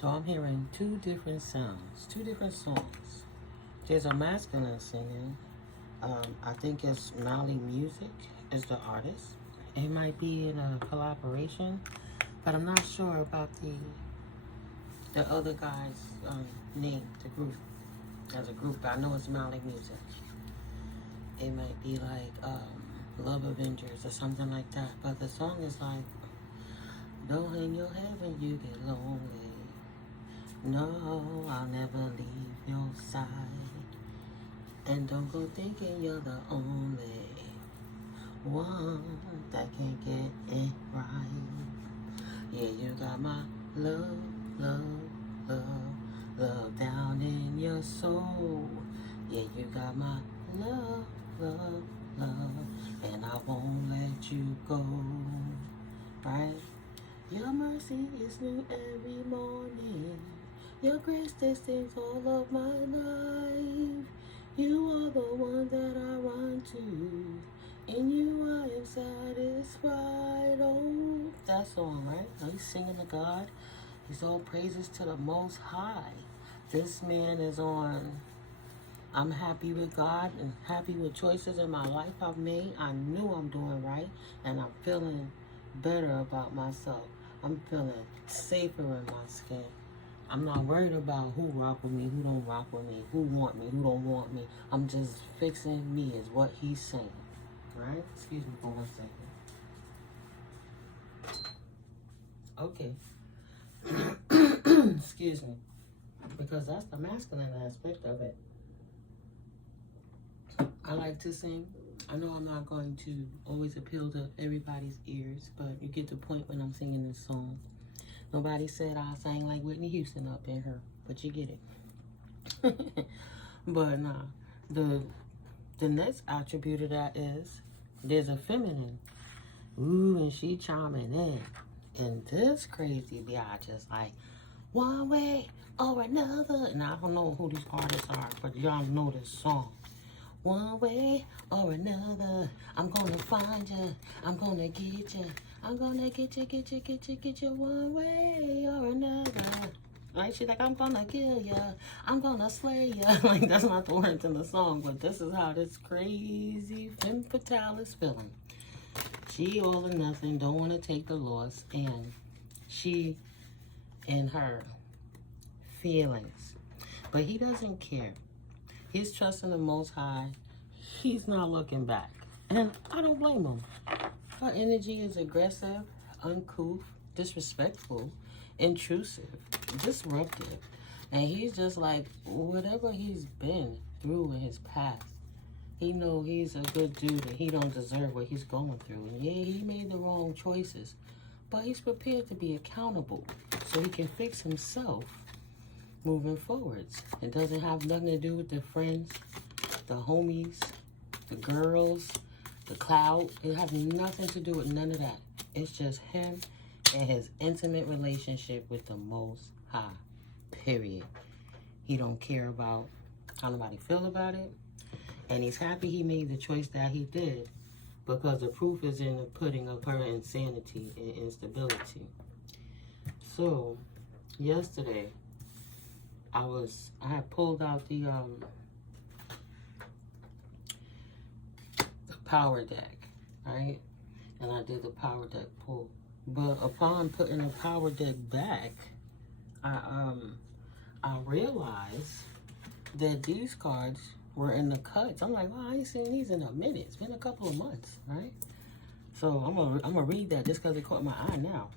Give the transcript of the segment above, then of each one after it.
So I'm hearing two different sounds, two different songs. There's a masculine singing. I think it's Mali Music is the artist. It might be in a collaboration, but I'm not sure about the other guy's name, the group. As a group, I know it's Mali Music. It might be like Love Avengers or something like that. But the song is like, don't hang your head when you get lonely. No, I'll never leave your side. And don't go thinking you're the only one that can get it right. Yeah, you got my love, love, love, love down in your soul. Yeah, you got my love, love, love, and I won't let you go. Right? Your mercy is new every morning. Your grace sustains all of my life. You are the one that I run to. In you I am satisfied. Oh, that song, right? He's singing to God. He's all praises to the Most High. This man is on, I'm happy with God and happy with choices in my life I've made. I knew I'm doing right, and I'm feeling better about myself. I'm feeling safer in my skin. I'm not worried about who rock with me, who don't rock with me, who want me, who don't want me. I'm just fixing me is what he's saying, right? Excuse me for 1 second. Okay. Excuse me. Because that's the masculine aspect of it. I like to sing. I know I'm not going to always appeal to everybody's ears, but you get the point when I'm singing this song. Nobody said I sang like Whitney Houston up in her, but you get it. But nah, the next attribute of that is there's a feminine. Ooh, and she chiming in. And this crazy biatch is like, one way or another. And I don't know who these artists are, but y'all know this song. One way or another, I'm gonna find you, I'm gonna get you, I'm gonna get you one way or another. Right? She's like, I'm gonna kill you, I'm gonna slay you. Like, that's not the words in the song, but this is how this crazy femme fatale is feeling. She all or nothing, don't want to take the loss, and she in her feelings. But he doesn't care. He's trusting the Most High. He's not looking back. And I don't blame him. Her energy is aggressive, uncouth, disrespectful, intrusive, disruptive. And he's just like, whatever he's been through in his past, he know he's a good dude and he don't deserve what he's going through. And yeah, he made the wrong choices. But he's prepared to be accountable so he can fix himself moving forwards. It doesn't have nothing to do with the friends, the homies, the girls, the clout. It has nothing to do with none of that. It's just him and his intimate relationship with the Most High, period. He don't care about how nobody feel about it. And he's happy he made the choice that he did, because the proof is in the pudding of her insanity and instability. So, yesterday, I had pulled out the power deck, right? And I did the power deck pull. But upon putting the power deck back, I realized that these cards were in the cuts. I'm like, wow, I ain't seen these in a minute. It's been a couple of months, right? So I'm gonna read that just because it caught my eye now.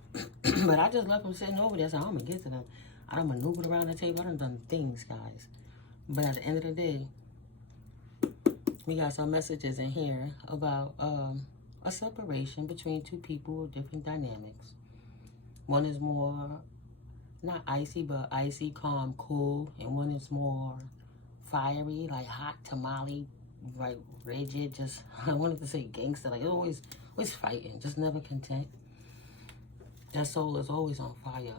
But I just left them sitting over there, so I'm gonna get to them. I done maneuvered around the table. I done things, guys. But at the end of the day, we got some messages in here about a separation between two people with different dynamics. One is more, not icy, but icy, calm, cool. And one is more fiery, like hot tamale, like rigid, just, I wanted to say gangster, like always fighting, just never content. Their soul is always on fire.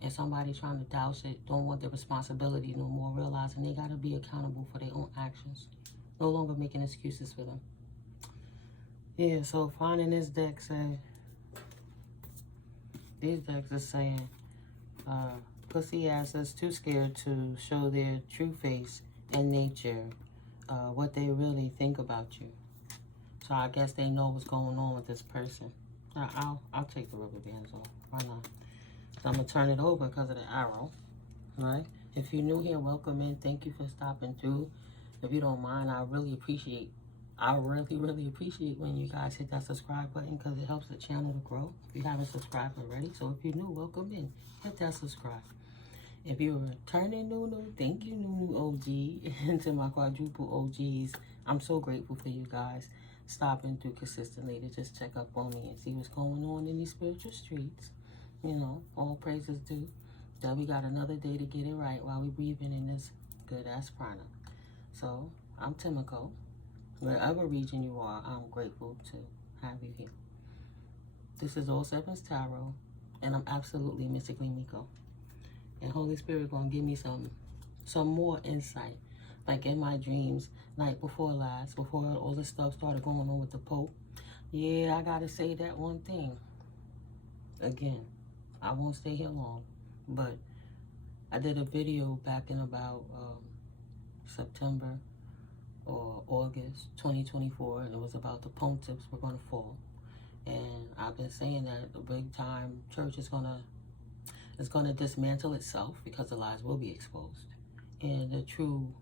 And somebody trying to douse it, don't want the responsibility no more, realizing they got to be accountable for their own actions. No longer making excuses for them. Yeah, so finding this deck say, these decks are saying, pussy asses too scared to show their true face and nature, what they really think about you. So I guess they know what's going on with this person. I'll take the rubber bands off. Why not? So I'm going to turn it over because of the arrow. All right? If you're new here, welcome in. Thank you for stopping through. If you don't mind, I really appreciate when you guys hit that subscribe button because it helps the channel to grow. If you haven't subscribed already. So if you're new, welcome in. Hit that subscribe. If you're returning new, thank you, new OG, and to my quadruple OGs. I'm so grateful for you guys stopping through consistently to just check up on me and see what's going on in these spiritual streets. You know, all praises due that we got another day to get it right while we breathing in this good-ass prana. So, I'm NeuMico. Wherever region you are, I'm grateful to have you here. This is All Sevens Tarot, and I'm absolutely mystically Mico. And Holy Spirit gonna give me some more insight. Like in my dreams, night before last, before all this stuff started going on with the Pope. Yeah, I gotta say that one thing. Again, I won't stay here long, but I did a video back in about September or August 2024, and it was about the pontiffs were gonna fall. And I've been saying that the big time church is gonna dismantle itself because the lies will be exposed, and the true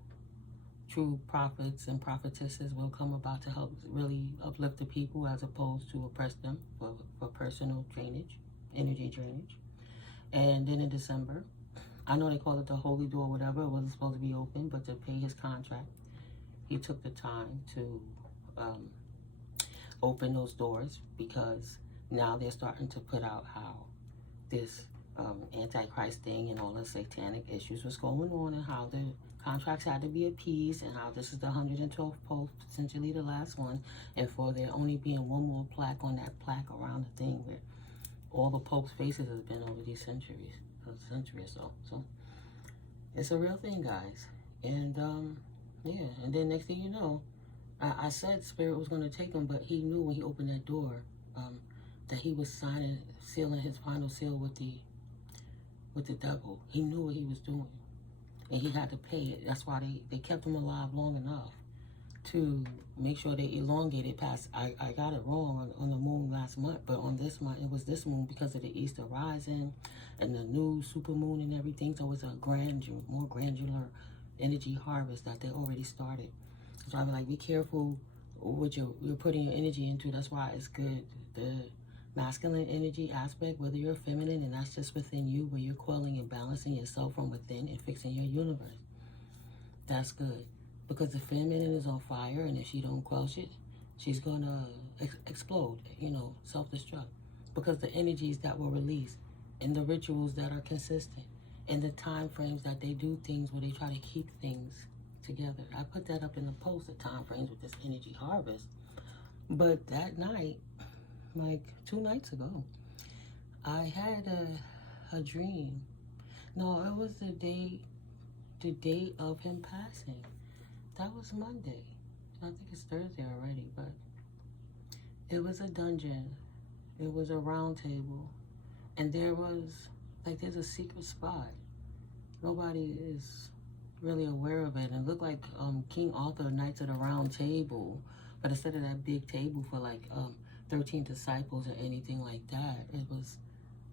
prophets and prophetesses will come about to help really uplift the people as opposed to oppress them for personal drainage, energy drainage. And then in December, I know they call it the holy door, whatever, it wasn't supposed to be open, but to pay his contract, he took the time to open those doors because now they're starting to put out how this Antichrist thing and all the satanic issues was going on, and how the contracts had to be appeased, and how this is the 112th Pope, essentially the last one, and for there only being one more plaque on that plaque around the thing where all the Pope's faces has been over these centuries, a century or so. So it's a real thing, guys. And yeah, and then next thing you know, I said Spirit was going to take him, but he knew when he opened that door that he was sealing his final seal with the devil. He knew what he was doing, and he had to pay it. That's why they kept him alive long enough to make sure they elongated past. I got it wrong on the moon last month, but on this month, it was this moon because of the Easter rising and the new super moon and everything. So it's a more granular energy harvest that they already started. So I'm like, be careful what you're putting your energy into. That's why it's good. The masculine energy aspect, whether you're feminine, and that's just within you, where you're quelling and balancing yourself from within and fixing your universe. That's good. Because the feminine is on fire, and if she don't quench it, she's gonna explode, self-destruct. Because the energies that were released, and the rituals that are consistent, and the time frames that they do things where they try to keep things together. I put that up in the post, the time frames with this energy harvest. But that night, like 2 nights ago, I had a dream. No, it was the day of him passing. That was Monday. I think it's Thursday already, but it was a dungeon. It was a round table. And there's a secret spot. Nobody is really aware of it. And it looked like King Arthur, Knights of the Round Table. But instead of that big table for like 13 disciples or anything like that, it was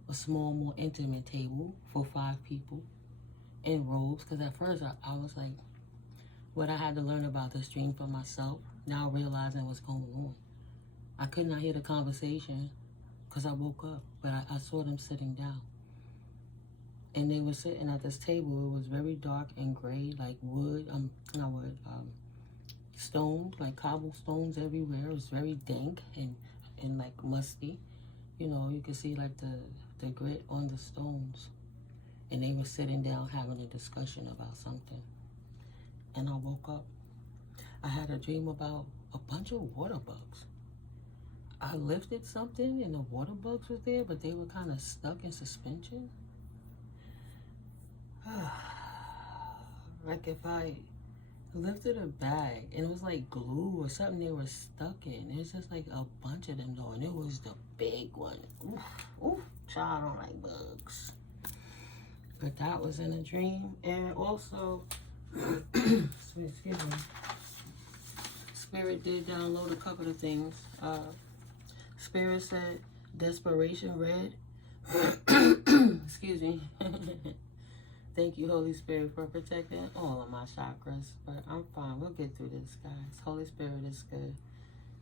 a small, more intimate table for 5 people in robes. Because at first I was like, what I had to learn about this dream for myself, now realizing what's going on. I could not hear the conversation because I woke up, but I saw them sitting down. And they were sitting at this table. It was very dark and gray, like stones, like cobblestones everywhere. It was very dank and like musty. You could see like the grit on the stones. And they were sitting down having a discussion about something. And I woke up. I had a dream about a bunch of water bugs. I lifted something and the water bugs was there, but they were kind of stuck in suspension. Like if I lifted a bag and it was like glue or something they were stuck in. It's just like a bunch of them though, and it was the big one. Oof, child, I don't like bugs. But that was in a dream. And also, excuse me, Spirit did download a couple of things. Spirit said, desperation red. Excuse me. Thank you, Holy Spirit, for protecting all of my chakras. But I'm fine. We'll get through this, guys. Holy Spirit is good.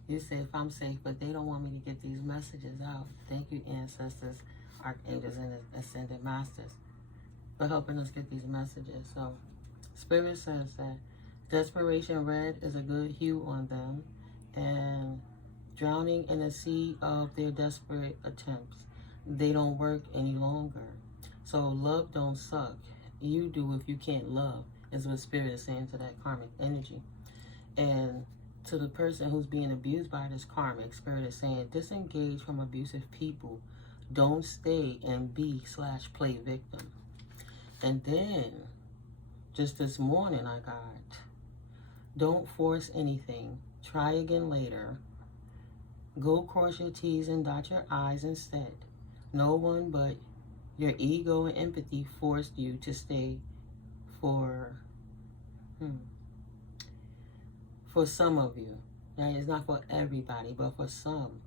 You're safe. I'm safe. But they don't want me to get these messages out. Thank you, ancestors, archangels, and ascended masters, for helping us get these messages. So, Spirit says that desperation red is a good hue on them, and drowning in a sea of their desperate attempts. They don't work any longer. So love don't suck. You do if you can't love, is what Spirit is saying to that karmic energy. And to the person who's being abused by this karmic, Spirit is saying, disengage from abusive people. Don't stay and be/play victim. And then, just this morning I got, don't force anything. Try again later. Go cross your T's and dot your I's instead. No one but your ego and empathy forced you to stay for some of you. Now, it's not for everybody, but for some.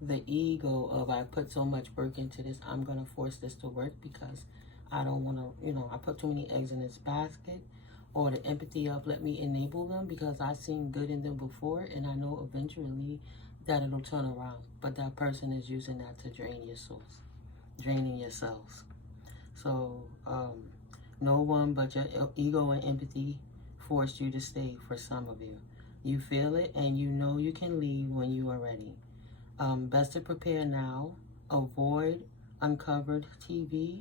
The ego of, I put so much work into this, I'm going to force this to work because I don't want to, I put too many eggs in this basket. Or the empathy of, let me enable them because I've seen good in them before, and I know eventually that it'll turn around. But that person is using that to drain your souls, draining your cells. So no one but your ego and empathy forced you to stay for some of you. You feel it, and you know you can leave when you are ready. Best to prepare now. Avoid uncovered TV,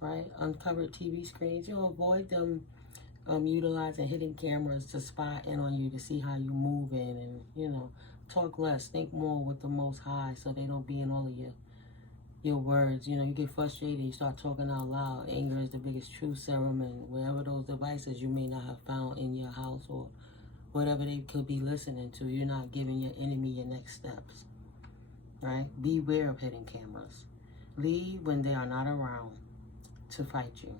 right? Uncovered TV screens. Avoid them utilizing hidden cameras to spy in on you to see how you move in, and talk less, think more with the Most High, so they don't be in all of your words. You get frustrated, you start talking out loud. Anger is the biggest truth serum, and wherever those devices you may not have found in your house or whatever they could be listening to, you're not giving your enemy your next steps, right? Beware of hidden cameras. Leave when they are not around to fight you.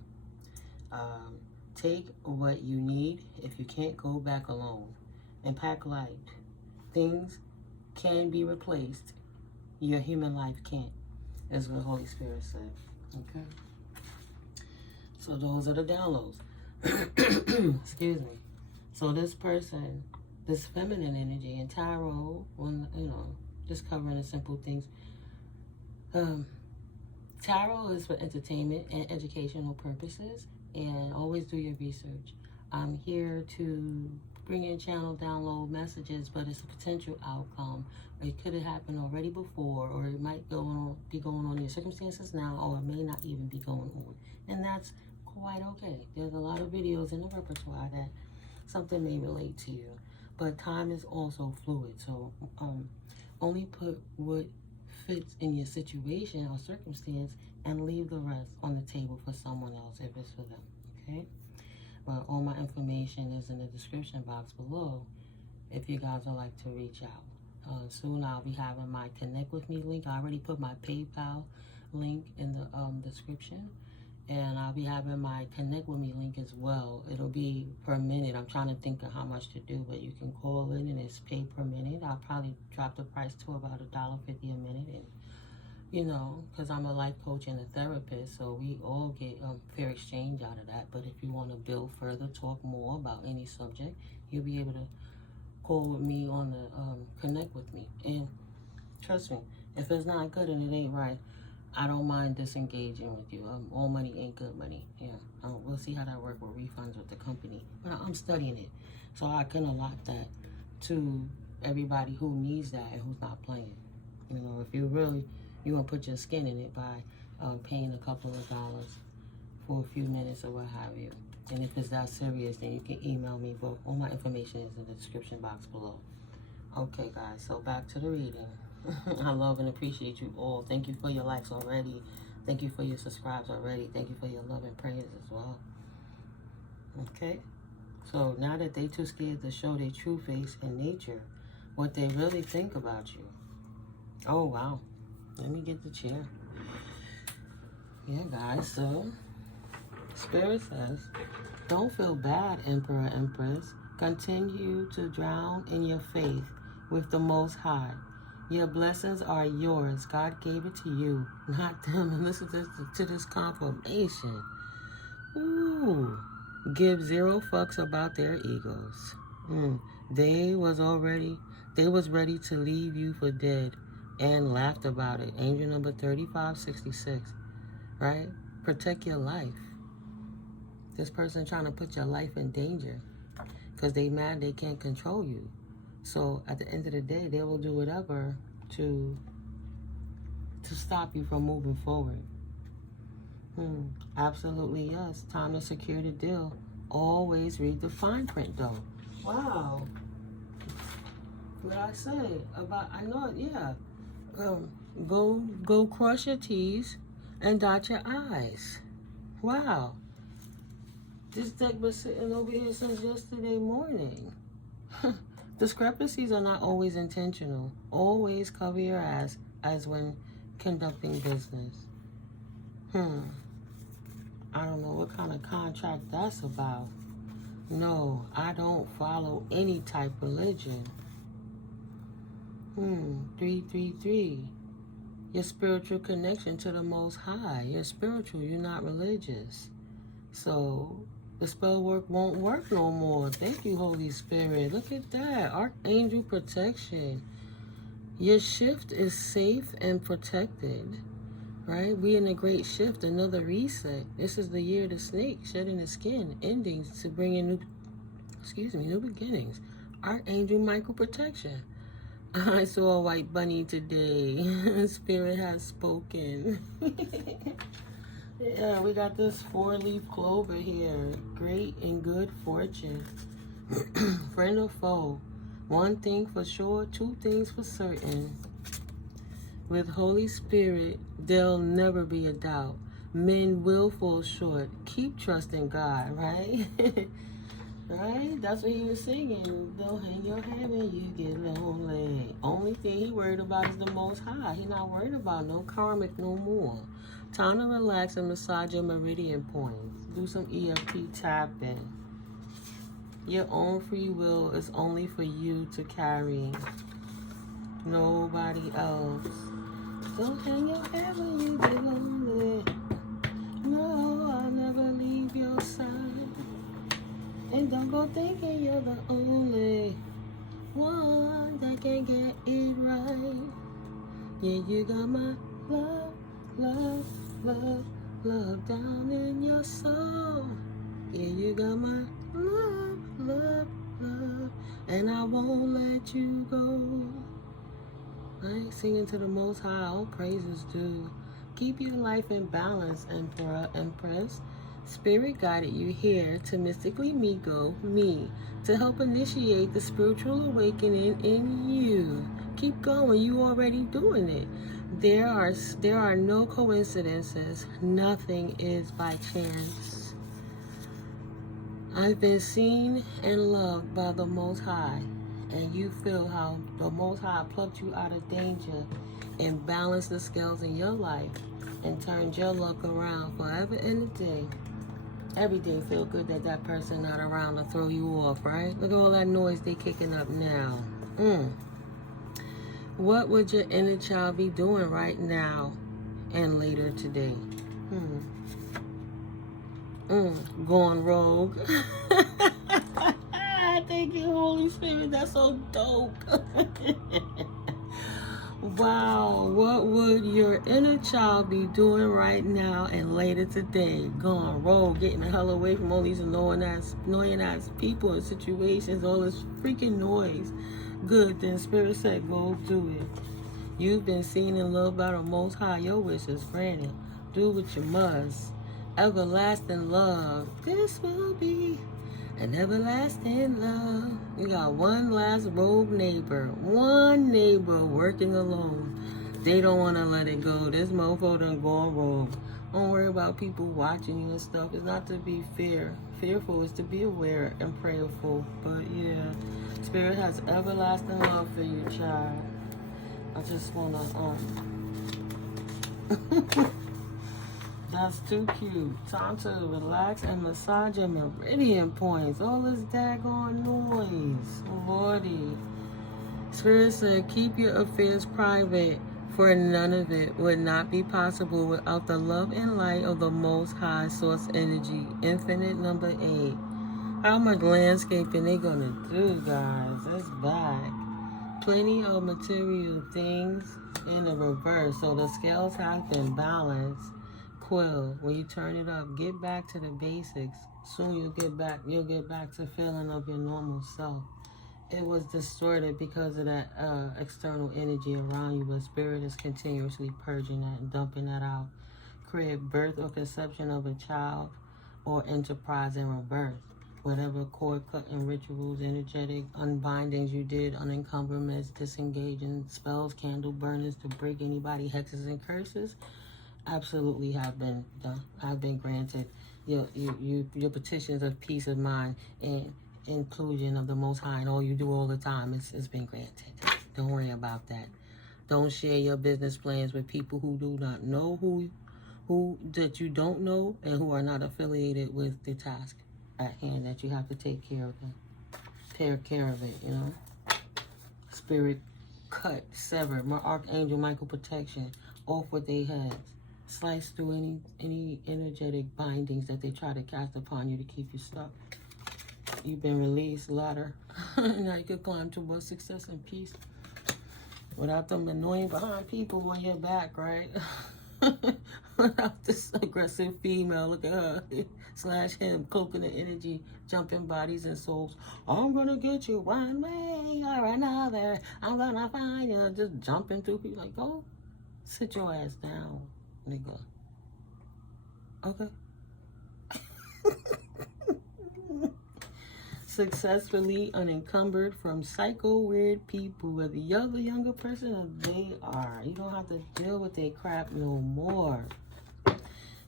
Take what you need if you can't go back alone, and pack light. Things can be replaced. Your human life can't, is what Holy Spirit said. Okay? So those are the downloads. Excuse me. So this person, this feminine energy in tarot, when just covering the simple things. Tarot is for entertainment and educational purposes. And always do your research. I'm here to bring in channel download messages, but it's a potential outcome. It could have happened already before, or it might be going on in your circumstances now, or it may not even be going on. And that's quite okay. There's a lot of videos in the repertoire that something may relate to you. But time is also fluid, so only put what fits in your situation or circumstance and leave the rest on the table for someone else if it's for them, okay? But all my information is in the description box below if you guys would like to reach out. Soon I'll be having my Connect With Me link. I already put my PayPal link in the description. And I'll be having my Connect With Me link as well. It'll be per minute. I'm trying to think of how much to do, but you can call in and it's paid per minute. I'll probably drop the price to about $1.50 a minute. And because I'm a life coach and a therapist, so we all get fair exchange out of that. But if you want to build further, talk more about any subject, you'll be able to call with me on the Connect With Me. And trust me, if it's not good and it ain't right, I don't mind disengaging with you. All money ain't good money. Yeah, we'll see how that works with refunds with the company. But I'm studying it, so I can allot that to everybody who needs that and who's not playing. If you want to put your skin in it by paying a couple of dollars for a few minutes or what have you. And if it's that serious, then you can email me. But all my information is in the description box below. Okay, guys, so back to the reading. I love and appreciate you all. Thank you for your likes already. Thank you for your subscribes already. Thank you for your love and prayers as well. Okay, so now that they too scared to show their true face in nature, what they really think about you. Oh, wow. Let me get the chair. Yeah, guys, so Spirit says, don't feel bad, Emperor, Empress. Continue to drown in your faith with the Most High. Your blessings are yours. God gave it to you, not them. And listen to this confirmation. Ooh. Give zero fucks about their egos. They was ready to leave you for dead and laughed about it. Angel number 3566. Right? Protect your life. This person trying to put your life in danger because they mad they can't control you. So at the end of the day, they will do whatever to stop you from moving forward. Absolutely, yes. Time to secure the deal. Always read the fine print, though. Wow. What I said about, I know it, yeah. Go cross your T's and dot your I's. Wow. This deck been sitting over here since yesterday morning. Discrepancies are not always intentional. Always cover your ass as when conducting business. I don't know what kind of contract that's about. No, I don't follow any type of religion. 333. Your spiritual connection to the Most High. You're spiritual, you're not religious. So the spell work won't work no more. Thank you, Holy Spirit. Look at that. Archangel protection. Your shift is safe and protected. Right? We in a great shift, another reset. This is the year of the snake, shedding the skin, endings to bring in new beginnings. Archangel Mico protection. I saw a white bunny today. Spirit has spoken. Yeah, we got this 4-leaf clover here. Great and good fortune. Friend or foe. One thing for sure, two things for certain. With Holy Spirit, there'll never be a doubt. Men will fall short. Keep trusting God, right? Right? That's what he was singing. Don't hang your head when you get lonely. Only thing he worried about is the Most High. He not worried about no karmic no more. Time to relax and massage your meridian points. Do some EFT tapping. Your own free will is only for you to carry. Nobody else. Don't hang your head when you get lonely. No, I'll never leave your side. And don't go thinking you're the only one that can get it right. Yeah, you got my love, love, love, love down in your soul. Yeah, you got my love, love, love, and I won't let you go. Right? Singing to the Most High, all praises due. Keep your life in balance, Emperor, Empress. Spirit guided you here to mystically Mico, me, to help initiate the spiritual awakening in you. Keep going, you already doing it. There are no coincidences. Nothing is by chance. I've been seen and loved by the Most High, and you feel how the Most High plucked you out of danger and balanced the scales in your life and turned your luck around forever and a day. Every day feel good that that person not around to throw you off, right? Look at all that noise they kicking up now. What would your inner child be doing right now and later today? Going rogue. Thank you, Holy Spirit. That's so dope. Wow, what would your inner child be doing right now and later today? Going rogue, getting the hell away from all these annoying ass people and situations, all this freaking noise. Good, then Spirit said, go do it. You've been seen and loved by the Most High. Your wish is granted. Do what you must. Everlasting love. This will be an everlasting love. You got one last rogue neighbor. One neighbor working alone. They don't want to let it go. This mofo done gone rogue. Don't worry about people watching you and stuff. It's not to be fearful. It's to be aware and prayerful. But yeah, Spirit has everlasting love for you, child. I just want to That's too cute. Time to relax and massage your meridian points. All this daggone noise. Lordy. Spirit said, keep your affairs private, for none of it would not be possible without the love and light of the Most High Source Energy. Infinite number 8. How much landscaping they gonna do, guys? That's back. Plenty of material things in the reverse, so the scales have been balanced. Quill, when you turn it up, get back to the basics. Soon you'll get back to feeling of your normal self. It was distorted because of that external energy around you, but spirit is continuously purging that and dumping that out. Create birth or conception of a child or enterprise in reverse. Whatever cord cutting rituals, energetic unbindings you did, unencumberments, disengaging spells, candle burners to break anybody, hexes and curses, absolutely have been done, have been granted. Your petitions of peace of mind and inclusion of the Most High and all you do all the time, it's been granted. Don't worry about that. Don't share your business plans with people who do not know who that you don't know and who are not affiliated with the task at hand that you have to take care of them. Take care of it, you know. Spirit cut, severed, my Archangel Michael protection off what they had. Slice through any energetic bindings that they try to cast upon you to keep you stuck. You've been released, ladder. Now you can climb towards success and peace without them annoying behind people on your back, right? Without this aggressive female, look at her, / him, cloaking the energy, jumping bodies and souls. I'm gonna get you one way or another. I'm gonna find you. Just jumping through people like, oh, sit your ass down, nigga. Okay. Successfully unencumbered from psycho weird people, whether you're the younger person or they are. You don't have to deal with their crap no more.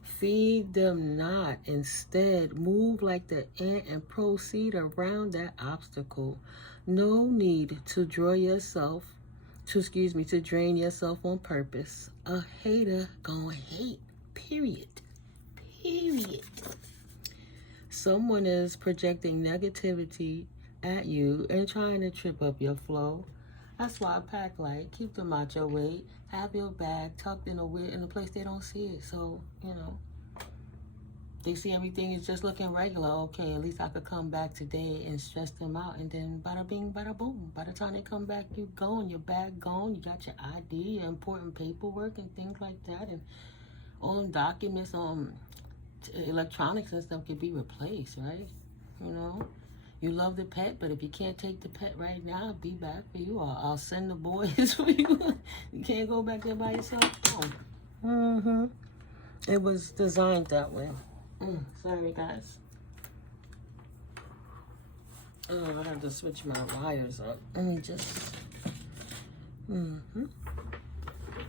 Feed them not. Instead, move like the ant and proceed around that obstacle. No need to drain yourself on purpose. A hater gonna hate. Period. Someone is projecting negativity at you and trying to trip up your flow. That's why I pack light. Keep them out your way. Have your bag tucked in a place they don't see it. So, you know, they see everything is just looking regular. Okay, at least I could come back today and stress them out. And then bada bing, bada boom. By the time they come back, you gone. Your bag gone. You got your ID, your important paperwork and things like that. And all documents, electronics and stuff can be replaced, right? You know, you love the pet, but if you can't take the pet right now, I'll be back for you. I'll send the boys for you. You can't go back there by yourself. Oh. It was designed that way. Sorry, guys. Oh, I have to switch my wires up. Let me just.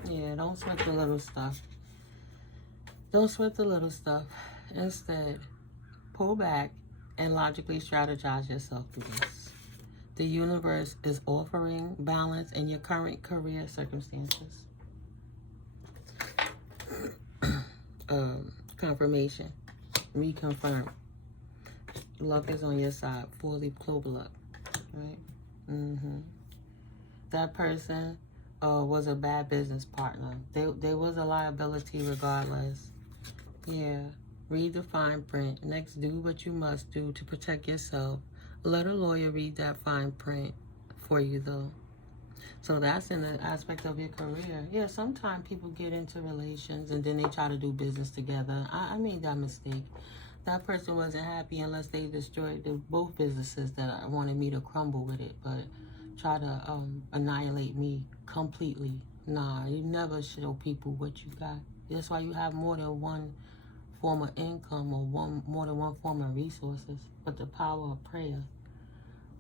Yeah, don't sweat the little stuff. Don't sweat the little stuff. Instead, pull back and logically strategize yourself through this. The universe is offering balance in your current career circumstances. Confirmation. Reconfirm. Luck is on your side. Fully global luck. Right? That person was a bad business partner. They was a liability regardless. Yeah. Read the fine print. Next, do what you must do to protect yourself. Let a lawyer read that fine print for you, though. So that's in the aspect of your career. Yeah, sometimes people get into relations and then they try to do business together. I made that mistake. That person wasn't happy unless they destroyed both businesses that wanted me to crumble with it, but try to annihilate me completely. Nah, you never show people what you got. That's why you have more than one form of income or more than one form of resources, but the power of prayer.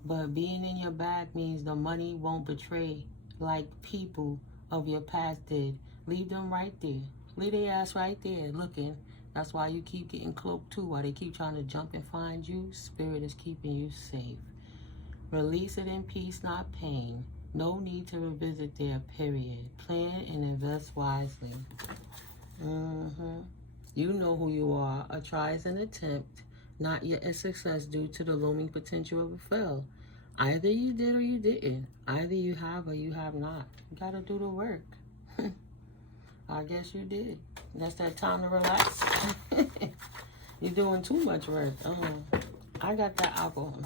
But being in your bag means the money won't betray like people of your past did. Leave them right there. Leave their ass right there looking. That's why you keep getting cloaked too, while they keep trying to jump and find you. Spirit is keeping you safe. Release it in peace, not pain. No need to revisit their period. Plan and invest wisely. You know who you are. A try is an attempt, not yet a success due to the looming potential of a fail. Either you did or you didn't. Either you have or you have not. You gotta do the work. I guess you did. That's that time to relax. You're doing too much work. I got that alcohol.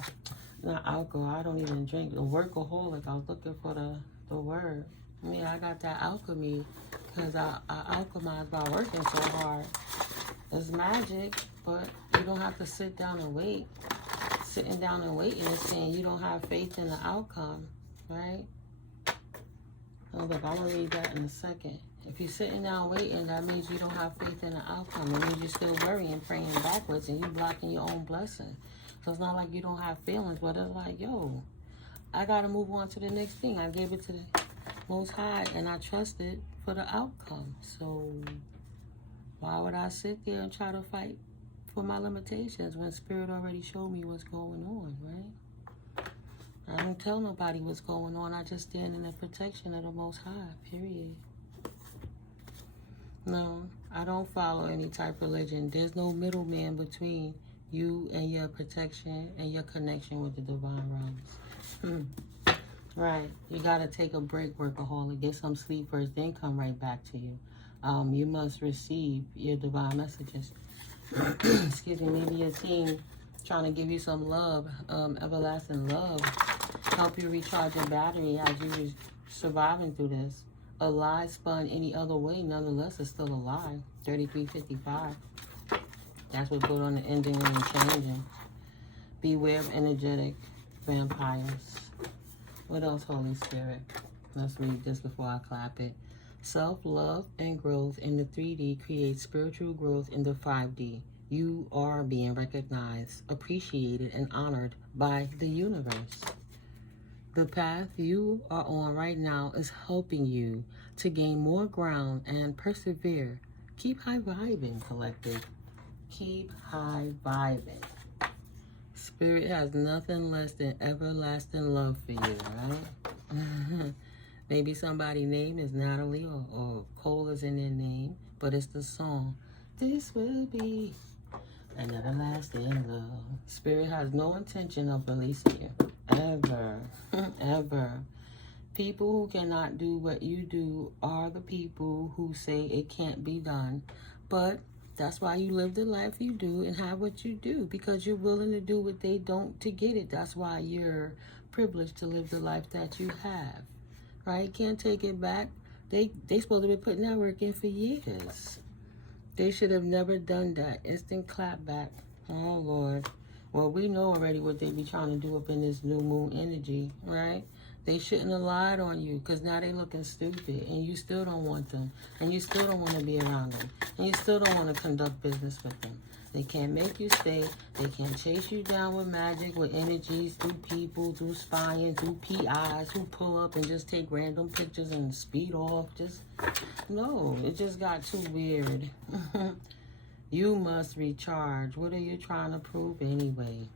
Not alcohol. I don't even drink. A workaholic. I was looking for the word. I got that alchemy because I alchemize by working so hard. It's magic, but you don't have to sit down and wait. Sitting down and waiting is saying you don't have faith in the outcome, right? Oh, look, I'm going to read that in a second. If you're sitting down waiting, that means you don't have faith in the outcome. It means you're still worrying, praying backwards, and you're blocking your own blessing. So it's not like you don't have feelings, but it's like, yo, I got to move on to the next thing. I gave it to the Most High, and I trusted for the outcome. So why would I sit there and try to fight for my limitations when Spirit already showed me what's going on, right? I don't tell nobody what's going on. I just stand in the protection of the Most High, period. No, I don't follow any type of religion. There's no middleman between you and your protection and your connection with the divine realms. Right. You got to take a break, workaholic. Get some sleep first, then come right back to you. You must receive your divine messages. Excuse me. Maybe your team trying to give you some love, everlasting love. Help you recharge your battery as you're surviving through this. A lie spun any other way, nonetheless, is still a lie. 3355. That's what put on the ending and changing. Beware of energetic vampires. What else, Holy Spirit? Let's read this before I clap it. Self-love and growth in the 3D creates spiritual growth in the 5D. You are being recognized, appreciated, and honored by the universe. The path you are on right now is helping you to gain more ground and persevere. Keep high vibing, collective. Keep high vibing. Spirit has nothing less than everlasting love for you, right? Maybe somebody's name is Natalie or Cole is in their name, but it's the song. This will be an everlasting love. Spirit has no intention of releasing you. Ever. Ever. People who cannot do what you do are the people who say it can't be done. But that's why you live the life you do and have what you do, because you're willing to do what they don't to get it. That's why you're privileged to live the life that you have. Right? Can't take it back. They supposed to be putting that work in for years. They should have never done that. Instant clap back. Oh, Lord. Well, we know already what they be trying to do up in this new moon energy, right? They shouldn't have lied on you because now they looking stupid and you still don't want them. And you still don't want to be around them. And you still don't want to conduct business with them. They can't make you stay. They can't chase you down with magic, with energies, through people, through spying, through PIs who pull up and just take random pictures and speed off. Just, no, it just got too weird. You must recharge. What are you trying to prove anyway?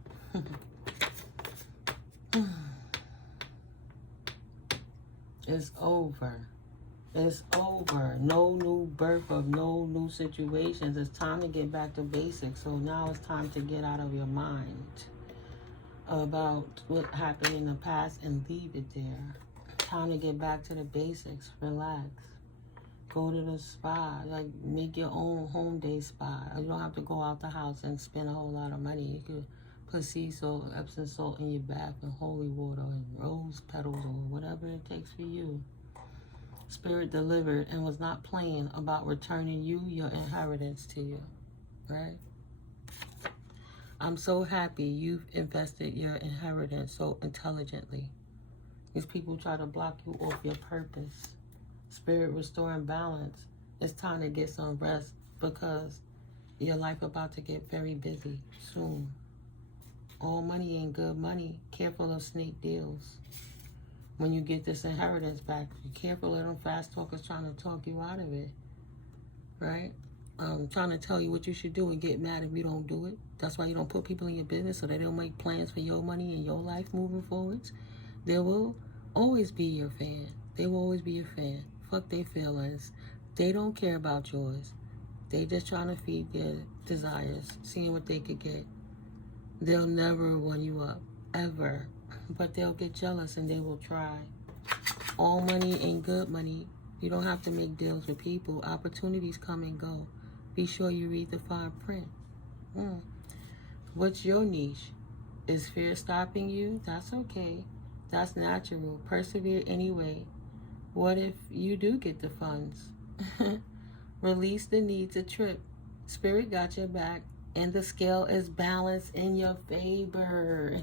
It's over. It's over. No new birth of no new situations. It's time to get back to basics. So now it's time to get out of your mind about what happened in the past and leave it there. Time to get back to the basics. Relax. Go to the spa. Like, make your own home day spa. You don't have to go out the house and spend a whole lot of money. You could put sea salt, Epsom salt in your bath and holy water and rose petals or whatever it takes for you. Spirit delivered and was not playing about returning you your inheritance to you, right? I'm so happy you've invested your inheritance so intelligently. These people try to block you off your purpose. Spirit restoring balance. It's time to get some rest because your life about to get very busy soon. All money ain't good money. Careful of snake deals. When you get this inheritance back, be careful of them fast talkers trying to talk you out of it, right? Trying to tell you what you should do and get mad if you don't do it. That's why you don't put people in your business so they don't make plans for your money and your life moving forwards. They will always be your fan. They will always be your fan. Fuck their feelings. They don't care about yours. They just trying to feed their desires, seeing what they could get. They'll never run you up, ever. But they'll get jealous and they will try. All money ain't good money. You don't have to make deals with people. Opportunities come and go. Be sure you read the fine print. What's your niche? Is fear stopping you? That's okay. That's natural. Persevere anyway. What if you do get the funds? Release the need to trip. Spirit got your back, and the scale is balanced in your favor.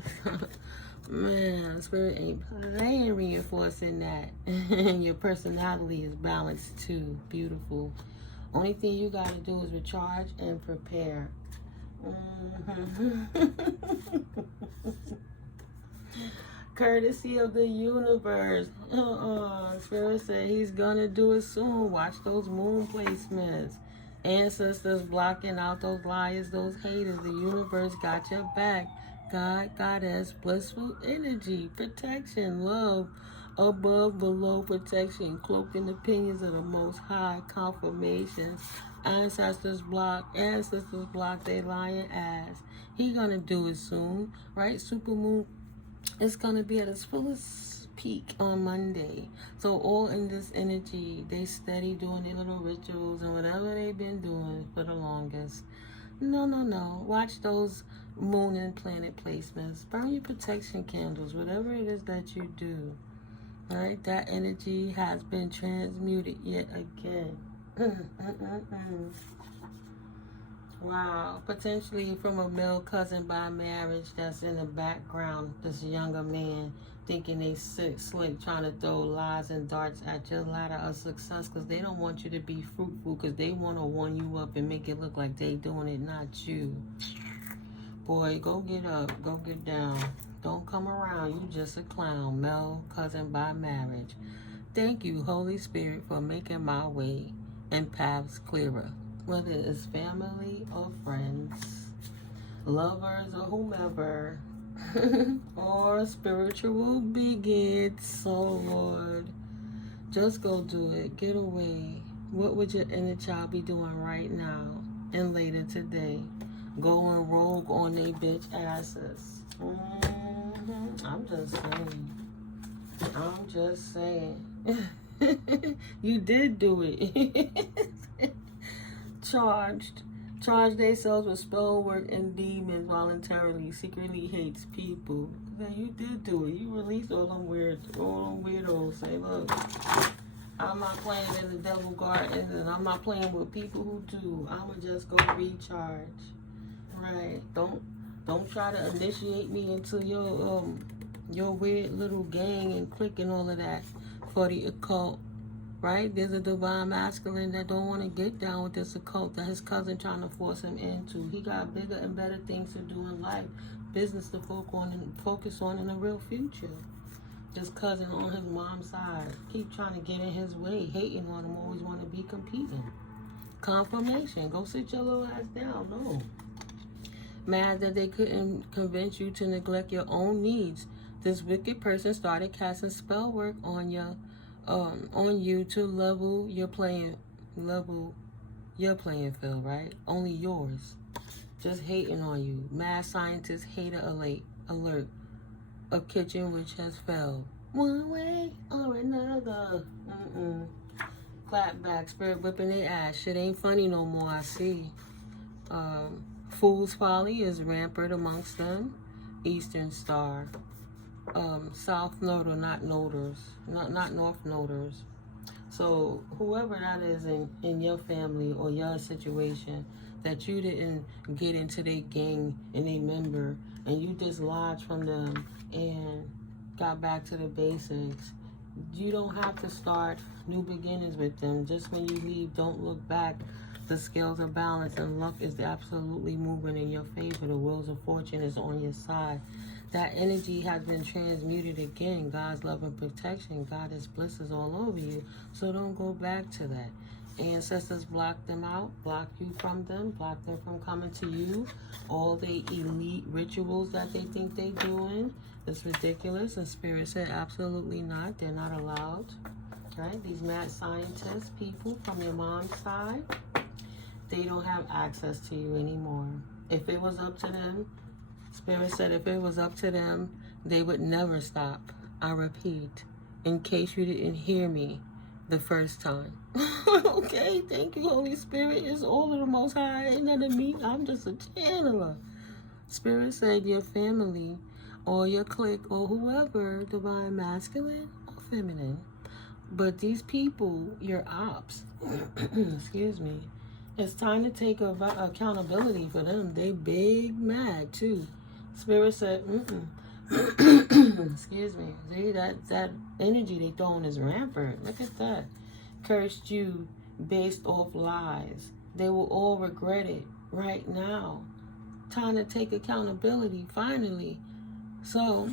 Man, Spirit ain't playing reinforcing that. And your personality is balanced too. Beautiful. Only thing you got to do is recharge and prepare. Courtesy of the universe. Spirit said he's gonna do it soon. Watch those moon placements. Ancestors blocking out those liars, those haters. The universe got your back. God, Goddess, blissful energy, protection, love, above, below, protection, cloaked in the opinions of the Most High, confirmations. Ancestors block they lying ass. He gonna do it soon, right? Supermoon, it's gonna be at its fullest peak on Monday. So all in this energy, they steady doing their little rituals and whatever they've been doing for the longest. No. Watch those moon and planet placements. Burn your protection candles, whatever it is that you do. All right, that energy has been transmuted yet again. Wow, potentially from a male cousin by marriage that's in the background, this younger man thinking they slick, trying to throw lies and darts at your ladder of success because they don't want you to be fruitful, because they want to one you up and make it look like they doing it, not you. Boy, go get up, go get down. Don't come around, you just a clown. Male cousin by marriage. Thank you, Holy Spirit, for making my way and paths clearer. Whether it's family or friends, lovers or whomever, or spiritual bigots, oh Lord, just go do it. Get away. What would your inner child be doing right now and later today? Going rogue on they bitch asses. I'm just saying. You did do it. Charged themselves with spell work and demons voluntarily, secretly hates people. Then you did do it. You released all them weirdos. Say, look, I'm not playing in the devil gardens, and I'm not playing with people who do. I'ma just go recharge. Right? Don't try to initiate me into your weird little gang and clique and all of that for the occult. Right? There's a divine masculine that don't want to get down with this occult that his cousin trying to force him into. He got bigger and better things to do in life. Business to focus on in the real future. This cousin on his mom's side. Keep trying to get in his way. Hating on him. Always want to be competing. Confirmation. Go sit your little ass down. No. Mad that they couldn't convince you to neglect your own needs. This wicked person started casting spell work on you to level your playing field, right? Only yours. Just hating on you. Mad scientist hater alert. A kitchen which has fell. One way or another. Clap back, spirit whipping their ass. Shit ain't funny no more, I see. Fool's folly is rampant amongst them. Eastern Star. South Nodal, not Noders, not North Noders. So whoever that is in your family or your situation that you didn't get into their gang and they member and you dislodged from them and got back to the basics, you don't have to start new beginnings with them. Just when you leave, don't look back. The scales are balanced and luck is absolutely moving in your favor. The wheels of fortune is on your side. That energy has been transmuted again. God's love and protection. Goddess bliss is all over you. So don't go back to that. Ancestors block them out. Block you from them. Block them from coming to you. All the elite rituals that they think they're doing. It's ridiculous. And Spirit said absolutely not. They're not allowed. Right? These mad scientist people from your mom's side. They don't have access to you anymore. If it was up to them, Spirit said if it was up to them, they would never stop. I repeat, in case you didn't hear me the first time. Okay, thank you, Holy Spirit. It's all of the Most High. Ain't none of me. I'm just a channeler. Spirit said your family or your clique or whoever, divine masculine or feminine, but these people, your ops, excuse me, it's time to take accountability for them. They big mad too. Spirit said, excuse me. See, that energy they throwing is rampant. Look at that. Cursed you based off lies. They will all regret it right now. Time to take accountability, finally. So,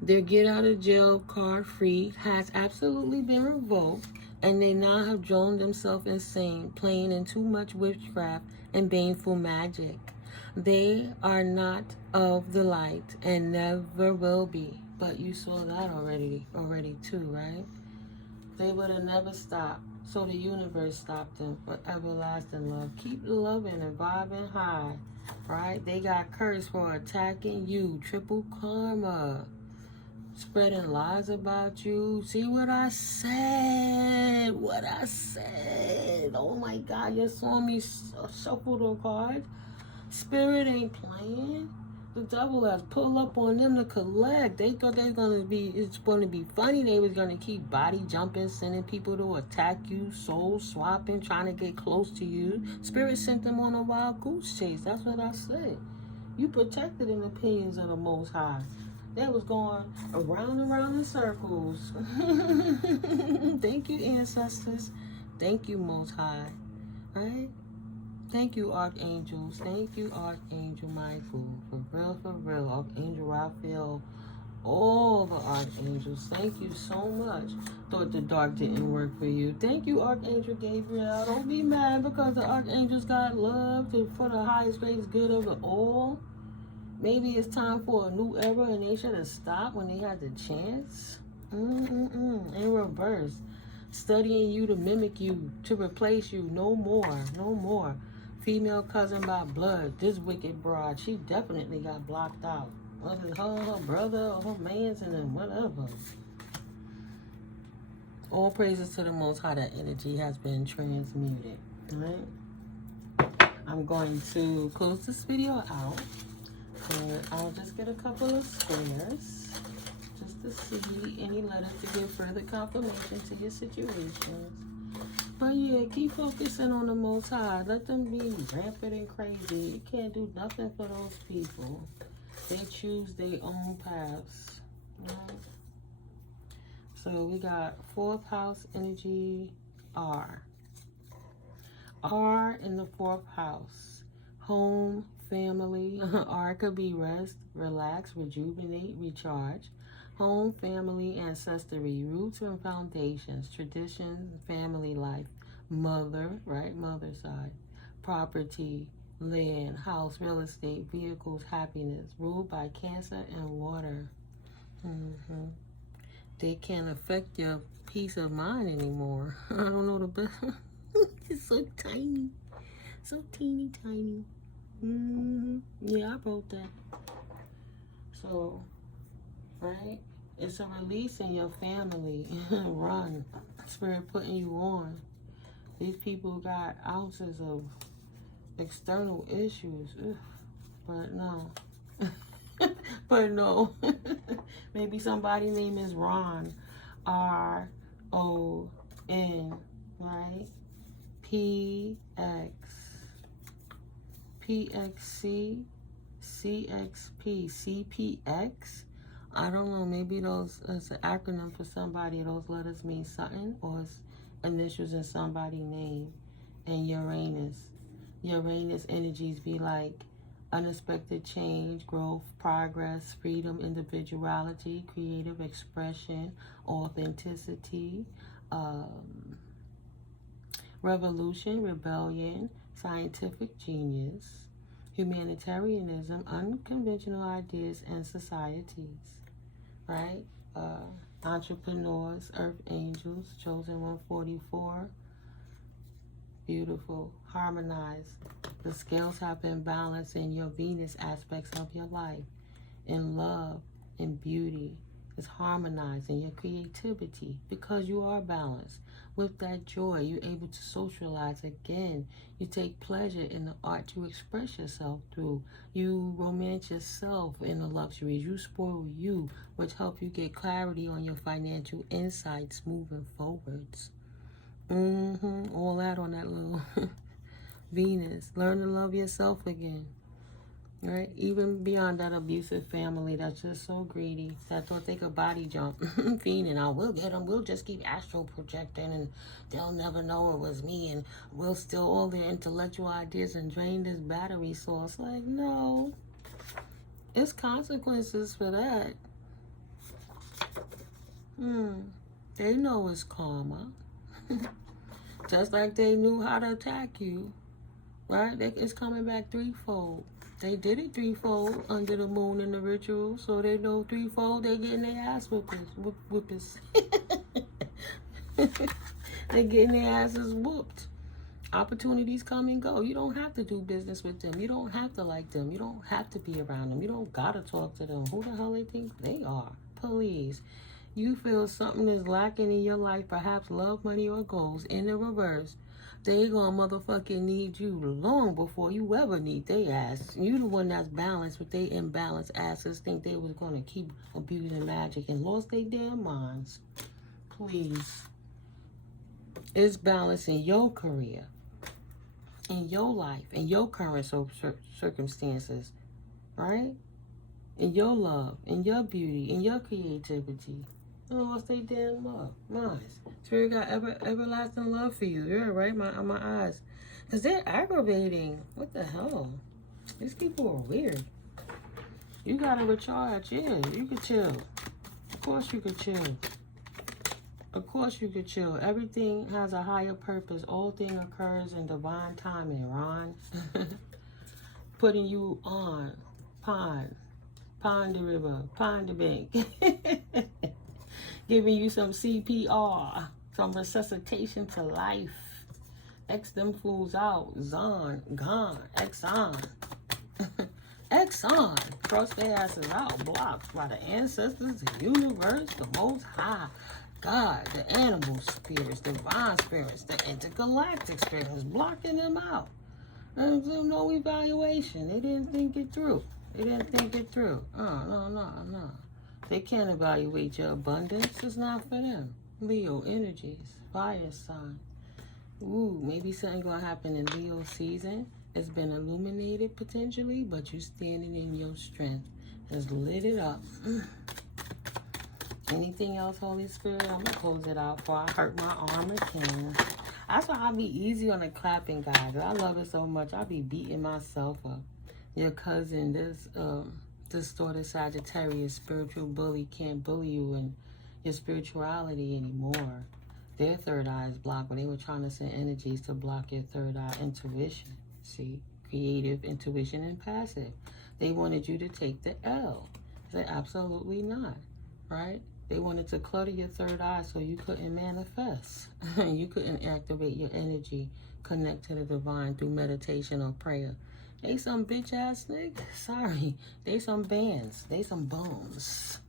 their get out of jail card free has absolutely been revoked, and they now have drawn themselves insane, playing in too much witchcraft and baneful magic. They are not of the light and never will be. But you saw that already too, right? They would have never stopped. So the universe stopped them for everlasting love. Keep loving and vibing high, right? They got cursed for attacking you. Triple karma. Spreading lies about you. See what I said? What I said. Oh my God, you saw me shuffle the cards. Spirit ain't playing. The devil has pulled up on them to collect. They thought it's going to be funny. They was going to keep body jumping, sending people to attack you, soul swapping, trying to get close to you. Spirit sent them on a wild goose chase. That's what I said. You protected in the opinions of the Most High. They was going around and around in circles. Thank you, ancestors. Thank you, Most High. Right? Thank you, archangels. Thank you, Archangel Mico. For real. Archangel Raphael. All the archangels. Thank you so much. Thought the dark didn't work for you. Thank you, Archangel Gabriel. Don't be mad because the archangels got love for the highest greatest good of it all. Maybe it's time for a new era and they should have stopped when they had the chance. In reverse. Studying you to mimic you, to replace you. No more. Female cousin by blood. This wicked broad, she definitely got blocked out. Whether it's her brother, or her man's, and then whatever. All praises to the Most High. That energy has been transmuted. Right? I'm going to close this video out. And I'll just get a couple of squares just to see any letters to give further confirmation to your situations. But yeah, keep focusing on the Most High. Let them be rampant and crazy. You can't do nothing for those people. They choose their own paths. Right? So we got 4th house energy, R. R in the 4th house. Home, family. R could be rest, relax, rejuvenate, recharge. Home, family, ancestry, roots and foundations, traditions, family life. Mother, right? Mother side. Property, land, house, real estate, vehicles, happiness. Ruled by Cancer and water. They can't affect your peace of mind anymore. I don't know the best. It's so tiny. So teeny tiny. Yeah, I wrote that. So, right? It's a release in your family. Run. Spirit putting you on. These people got ounces of external issues. Ugh. But no. But no. Maybe somebody's name is Ron. R-O-N. Right? P-X. P-X-C. C-X-P. C-P-X. I don't know, maybe those is an acronym for somebody. Those letters mean something, or it's initials in somebody's name. And Uranus. Uranus energies be like unexpected change, growth, progress, freedom, individuality, creative expression, authenticity, revolution, rebellion, scientific genius, humanitarianism, unconventional ideas and societies. Right? Entrepreneurs, earth angels, chosen 144, Beautiful. Harmonize. The scales have been balanced in your Venus aspects of your life. In love, in beauty. It's harmonized in your creativity because you are balanced. With that joy, you're able to socialize again. You take pleasure in the art to express yourself through. You romance yourself in the luxuries. You spoil you, which help you get clarity on your financial insights moving forwards. All that on that little Venus. Learn to love yourself again. Right? Even beyond that abusive family that's just so greedy, that thought they could body jump, fiending out, we'll get them, we'll just keep astral projecting and they'll never know it was me and we'll steal all their intellectual ideas and drain this battery source. Like, no. It's consequences for that. They know it's karma. Just like they knew how to attack you. Right? It's coming back threefold. They did it threefold under the moon in the ritual, so they know threefold they getting their ass whoopers. They getting their asses whooped. Opportunities come and go. You don't have to do business with them. You don't have to like them. You don't have to be around them. You don't gotta talk to them. Who the hell they think they are? Please. You feel something is lacking in your life, perhaps love, money, or goals, in the reverse. They gonna motherfucking need you long before you ever need they ass. You the one that's balanced, but they imbalanced asses think they was gonna keep abusing magic and lost their damn minds. Please. It's balance in your career, in your life, in your current circumstances, right? In your love, in your beauty, in your creativity. Lost they damn love. Mine. Spirit got everlasting love for you. You're right, my eyes. Because they're aggravating. What the hell? These people are weird. You gotta recharge. Yeah, you could chill. Of course you could chill. Of course you could chill. Everything has a higher purpose. All thing occurs in divine timing, Ron. Putting you on. Pond the river. Pond the bank. Giving you some CPR, some resuscitation to life. X them fools out. Zon, gone, Exxon. Exxon. Cross their asses out. Blocked by the ancestors, the universe, the most high. God, the animal spirits, divine spirits, the intergalactic spirits, blocking them out. There's no evaluation. They didn't think it through. No. They can't evaluate your abundance. It's not for them. Leo energies, fire sign. Ooh, maybe something gonna happen in Leo season. It's been illuminated potentially, but you standing in your strength has lit it up. Anything else, Holy Spirit? I'm gonna close it out before I hurt my arm again. That's why I be easy on the clapping, guys. I love it so much. I be beating myself up. Your cousin, this distorted Sagittarius spiritual bully can't bully you in your spirituality anymore. Their third eye is blocked when they were trying to send energies to block your third eye intuition. See, creative, intuition, and passive. They wanted you to take the L. I said, absolutely not, right? They wanted to clutter your third eye so you couldn't manifest. You couldn't activate your energy, connect to the divine through meditation or prayer. They some bitch ass niggas. Sorry. They some bands. They some bums.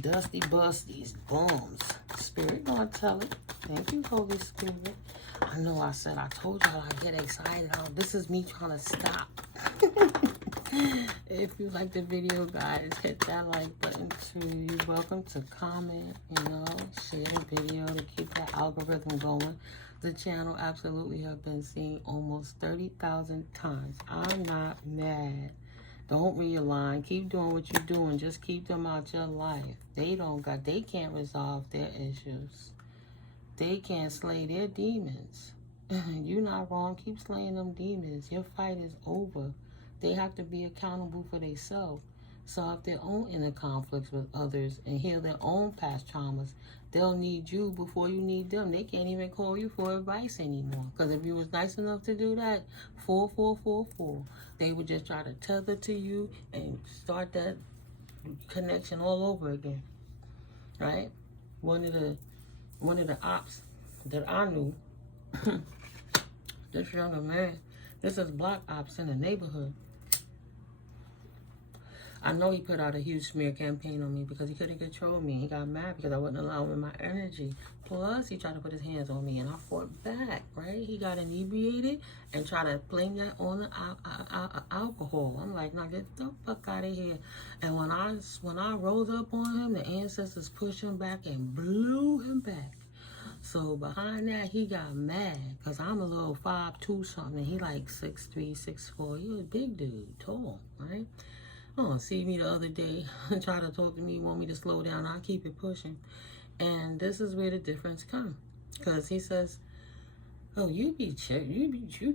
Dusty busties. Bums. Spirit gonna tell it. Thank you, Holy Spirit. I know I said I told y'all I get excited. Oh, this is me trying to stop. If you like the video, guys, hit that like button too. You're welcome to comment, share the video to keep that algorithm going. The channel absolutely have been seen almost 30,000 times. I'm not mad. Don't realign. Keep doing what you're doing. Just keep them out your life. They can't resolve their issues. They can't slay their demons. You're not wrong. Keep slaying them demons. Your fight is over. They have to be accountable for themselves. Solve their own inner conflicts with others and heal their own past traumas. They'll need you before you need them. They can't even call you for advice anymore. Because if you was nice enough to do that, 4444, they would just try to tether to you and start that connection all over again. Right? One of the ops that I knew This younger man, this is block ops in the neighborhood. I know he put out a huge smear campaign on me because he couldn't control me. He got mad because I wouldn't allow him my energy. Plus, he tried to put his hands on me, and I fought back, right? He got inebriated and tried to blame that on the alcohol. I'm like, nah, get the fuck out of here. And when I rose up on him, the ancestors pushed him back and blew him back. So behind that, he got mad because I'm a little 5'2" something. He like 6'3", 6'4". He was a big dude, tall, right? Oh, see me the other day and try to talk to me, want me to slow down. I'll keep it pushing. And this is where the difference comes. Because he says, oh, you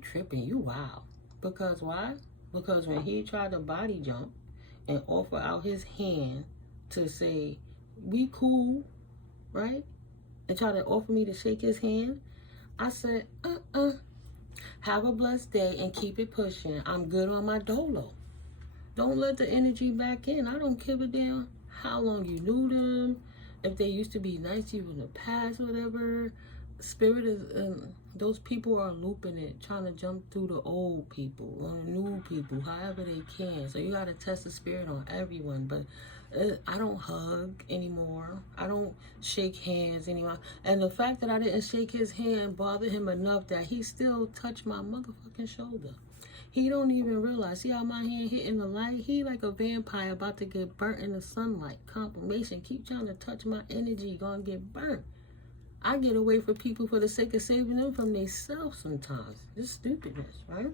tripping, you wild. Because why? Because when he tried to body jump and offer out his hand to say, we cool, right? And try to offer me to shake his hand, I said, have a blessed day and keep it pushing. I'm good on my dolo. Don't let the energy back in. I don't give a damn how long you knew them, if they used to be nice to you in the past, whatever. Spirit is, those people are looping it, trying to jump through the old people, on the new people, however they can. So you got to test the spirit on everyone. But I don't hug anymore. I don't shake hands anymore. And the fact that I didn't shake his hand bothered him enough that he still touched my motherfucking shoulder. He don't even realize. See how my hand hitting the light? He like a vampire about to get burnt in the sunlight. Confirmation. Keep trying to touch my energy. Gonna get burnt. I get away from people for the sake of saving them from themselves sometimes. This stupidness, right?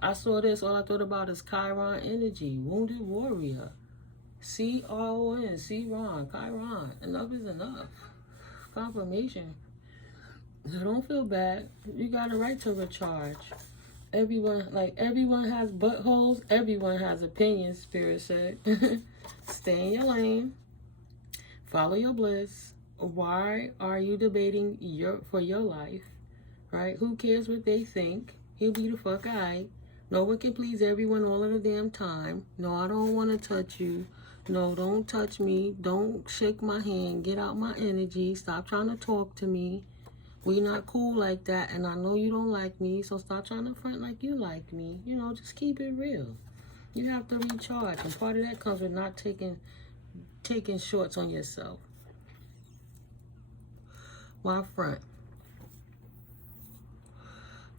I saw this. All I thought about is Chiron energy. Wounded warrior. C-R-O-N. C-Ron. Chiron. Enough is enough. Confirmation. So don't feel bad. You got a right to recharge. Everyone has buttholes. Everyone has opinions, Spirit said. Stay in your lane. Follow your bliss. Why are you debating for your life? Right? Who cares what they think? He'll be the fuck alright. No one can please everyone all of the damn time. No, I don't want to touch you. No, don't touch me. Don't shake my hand. Get out my energy. Stop trying to talk to me. We not cool like that, and I know you don't like me, so stop trying to front like you like me. You know, just keep it real. You have to recharge, and part of that comes with not taking shorts on yourself. Why front?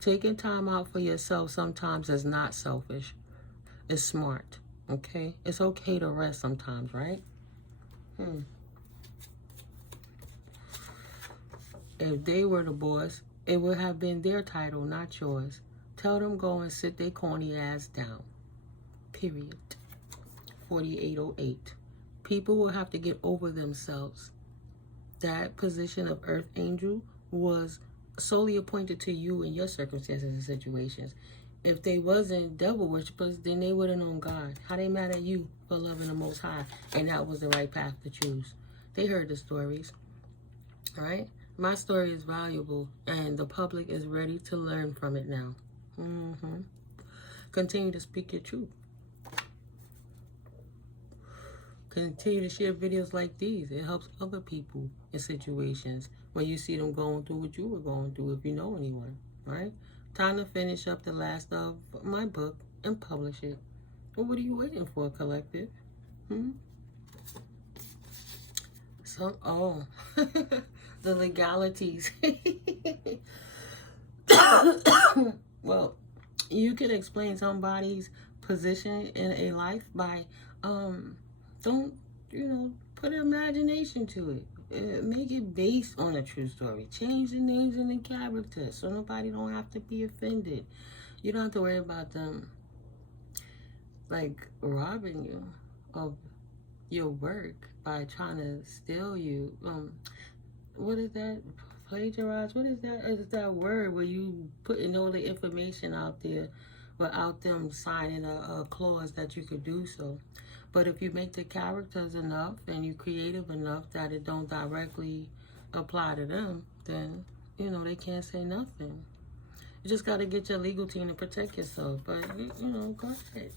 Taking time out for yourself sometimes is not selfish. It's smart, okay? It's okay to rest sometimes, right? If they were the boss, it would have been their title, not yours. Tell them go and sit their corny ass down. Period. 4808. People will have to get over themselves. That position of Earth Angel was solely appointed to you in your circumstances and situations. If they wasn't devil worshippers, then they would have known God. How they mad at you for loving the Most High, and that was the right path to choose. They heard the stories, all right? My story is valuable, and the public is ready to learn from it now. Continue to speak your truth. Continue to share videos like these. It helps other people in situations when you see them going through what you were going through, if you know anyone, right? Time to finish up the last of my book and publish it. Well, what are you waiting for, collective? The legalities. Well, you could explain somebody's position in a life by don't put imagination to it. Make it based on a true story. Change the names and the characters so nobody don't have to be offended. You don't have to worry about them like robbing you of your work by trying to steal you. What is that? Plagiarize? What is that? Is that word where you putting all the information out there without them signing a clause that you could do so? But if you make the characters enough and you're creative enough that it don't directly apply to them, then, they can't say nothing. You just got to get your legal team to protect yourself. But, go ahead.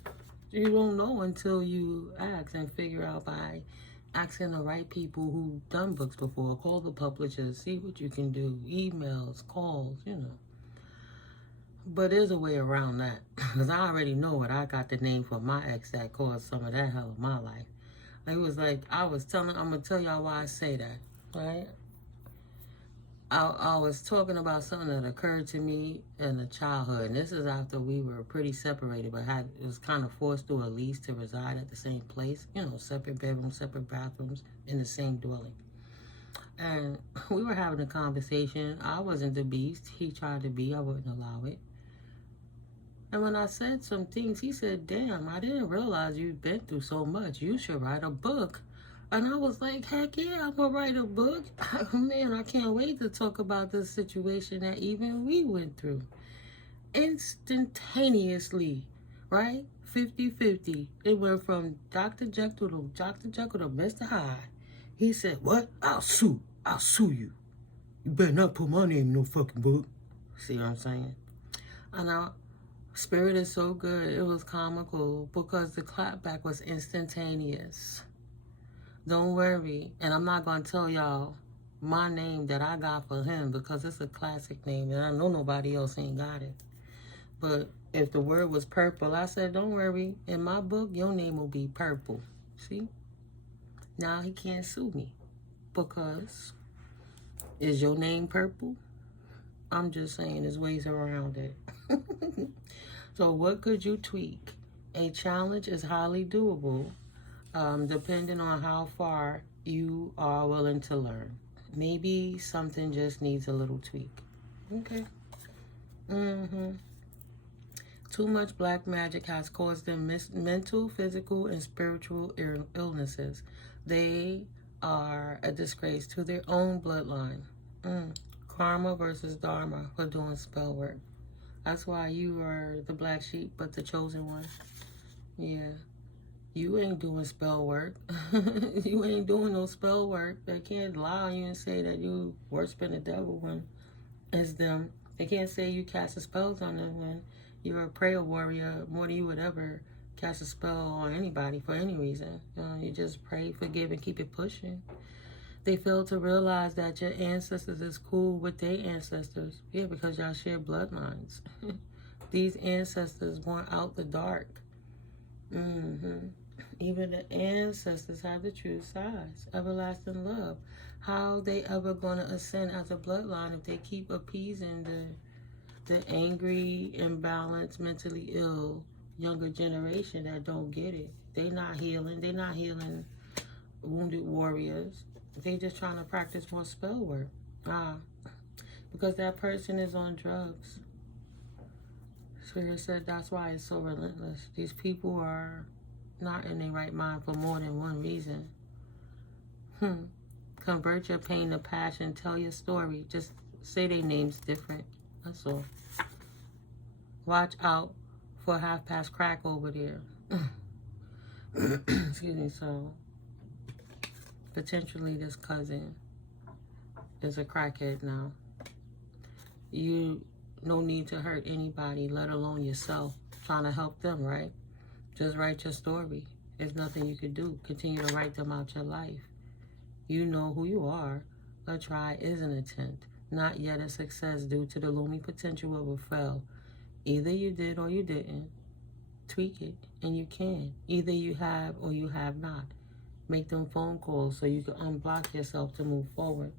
You don't know until you ask and figure out by asking the right people who've done books before. Call the publishers, see what you can do. Emails, calls, you know. But there's a way around that. Because I already know what I got the name for my ex that caused some of that hell in my life. It was like, I'm going to tell y'all why I say that, right? I was talking about something that occurred to me in the childhood. And this is after we were pretty separated, but it was kind of forced through a lease to reside at the same place. You know, separate bedrooms, separate bathrooms in the same dwelling. And we were having a conversation. I wasn't the beast he tried to be. I wouldn't allow it. And when I said some things, he said, damn, I didn't realize you've been through so much. You should write a book. And I was like, heck yeah, I'm going to write a book. Man, I can't wait to talk about this situation that even we went through. Instantaneously, right? 50-50. It went from Dr. Jekyll to Mr. Hyde. He said, what? I'll sue you. You better not put my name in no fucking book. See what I'm saying? And Spirit is so good. It was comical because the clapback was instantaneous. Don't worry. And I'm not going to tell y'all my name that I got for him because it's a classic name and I know nobody else ain't got it. But if the word was purple, I said, don't worry. In my book, your name will be purple. See? Now he can't sue me because is your name purple? I'm just saying there's ways around it. So what could you tweak? A challenge is highly doable. Depending on how far you are willing to learn. Maybe something just needs a little tweak. Okay. Too much black magic has caused them mental, physical, and spiritual illnesses. They are a disgrace to their own bloodline. Karma versus dharma for doing spell work. That's why you are the black sheep, but the chosen one. Yeah. You ain't doing spell work. You ain't doing no spell work. They can't lie on you and say that you worshiping the devil when it's them. They can't say you cast the spells on them when you're a prayer warrior more than you would ever cast a spell on anybody for any reason. You just pray, forgive, and keep it pushing. They fail to realize that your ancestors is cool with their ancestors. Yeah, because y'all share bloodlines. These ancestors want out the dark. Even the ancestors have the true size, everlasting love. How they ever gonna ascend as a bloodline if they keep appeasing the angry, imbalanced, mentally ill younger generation that don't get it? They not healing. They not healing wounded warriors. They just trying to practice more spell work. Because that person is on drugs. Spirit said that's why it's so relentless. These people are not in their right mind for more than one reason. Convert your pain to passion. Tell your story. Just say their name's different. That's all. Watch out for half-past crack over there. Excuse me. So, potentially this cousin is a crackhead now. No need to hurt anybody, let alone yourself. Trying to help them, right? Just write your story. There's nothing you could do. Continue to write them out your life. You know who you are. A try is an attempt. Not yet a success due to the looming potential of a fail. Either you did or you didn't. Tweak it, and you can. Either you have or you have not. Make them phone calls so you can unblock yourself to move forward.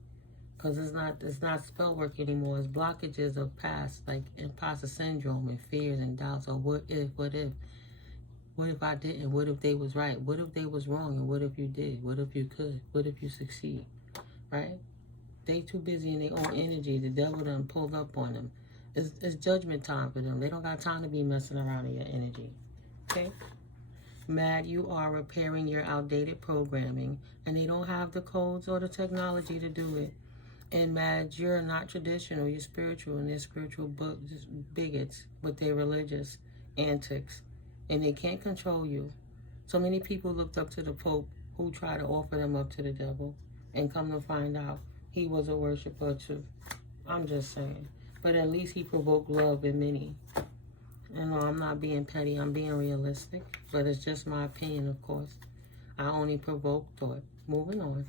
Because it's not spell work anymore. It's blockages of past, like imposter syndrome and fears and doubts. Or what if? What if I didn't? What if they was right? What if they was wrong? And what if you did? What if you could? What if you succeed? Right? They too busy in their own energy. The devil done pulled up on them. It's judgment time for them. They don't got time to be messing around in your energy. Okay? Mad, you are repairing your outdated programming. And they don't have the codes or the technology to do it. And mad, you're not traditional, you're spiritual, and they're spiritual bigots with their religious antics. And they can't control you. So many people looked up to the Pope who tried to offer them up to the devil. And come to find out, he was a worshiper too. I'm just saying. But at least he provoked love in many. And no, I'm not being petty, I'm being realistic. But it's just my opinion, of course. I only provoke thought. moving on.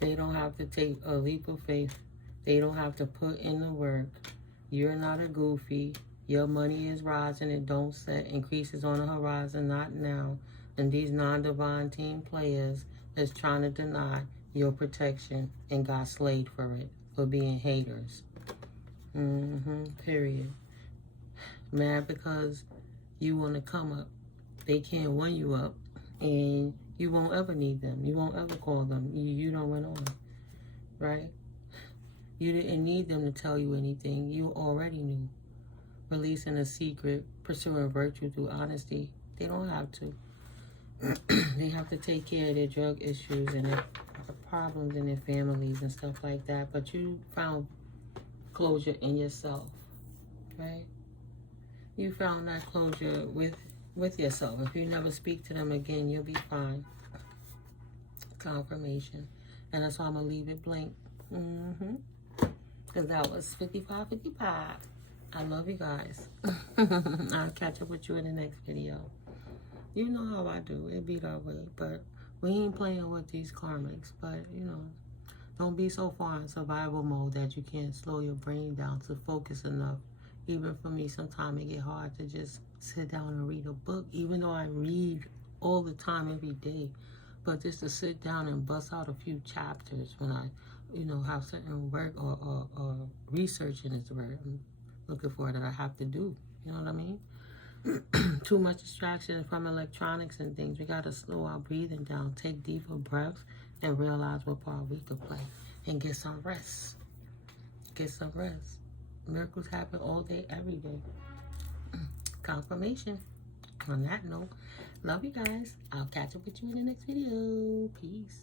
They don't have to take a leap of faith. They don't have to put in the work. You're not a goofy. Your money is rising. It don't set. Increases on the horizon, not now. And these non-divine team players is trying to deny your protection and got slayed for it, for being haters. Period. Mad because you want to come up. They can't win you up. And you won't ever need them. You won't ever call them. You don't went on. Right? You didn't need them to tell you anything. You already knew. Releasing a secret, pursuing virtue through honesty. They don't have to. They have to take care of their drug issues and their problems in their families and stuff like that. But you found closure in yourself. Right? You found that closure with yourself. If you never speak to them again, you'll be fine. Confirmation. And that's why I'm going to leave it blank. Because that was 55-55. I love you guys. I'll catch up with you in the next video. You know how I do. It be that way. But we ain't playing with these karmics. But, you know, don't be so far in survival mode that you can't slow your brain down to focus enough. Even for me, sometimes it get hard to just sit down and read a book, even though I read all the time, every day. But just to sit down and bust out a few chapters when I, you know, have certain work or research in this work I'm looking for that I have to do. You know what I mean? Too much distraction from electronics and things. We got to slow our breathing down, take deeper breaths, and realize what part we could play. And get some rest. Get some rest. Miracles happen all day, every day. Confirmation. On that note, love you guys. I'll catch up with you in the next video. Peace.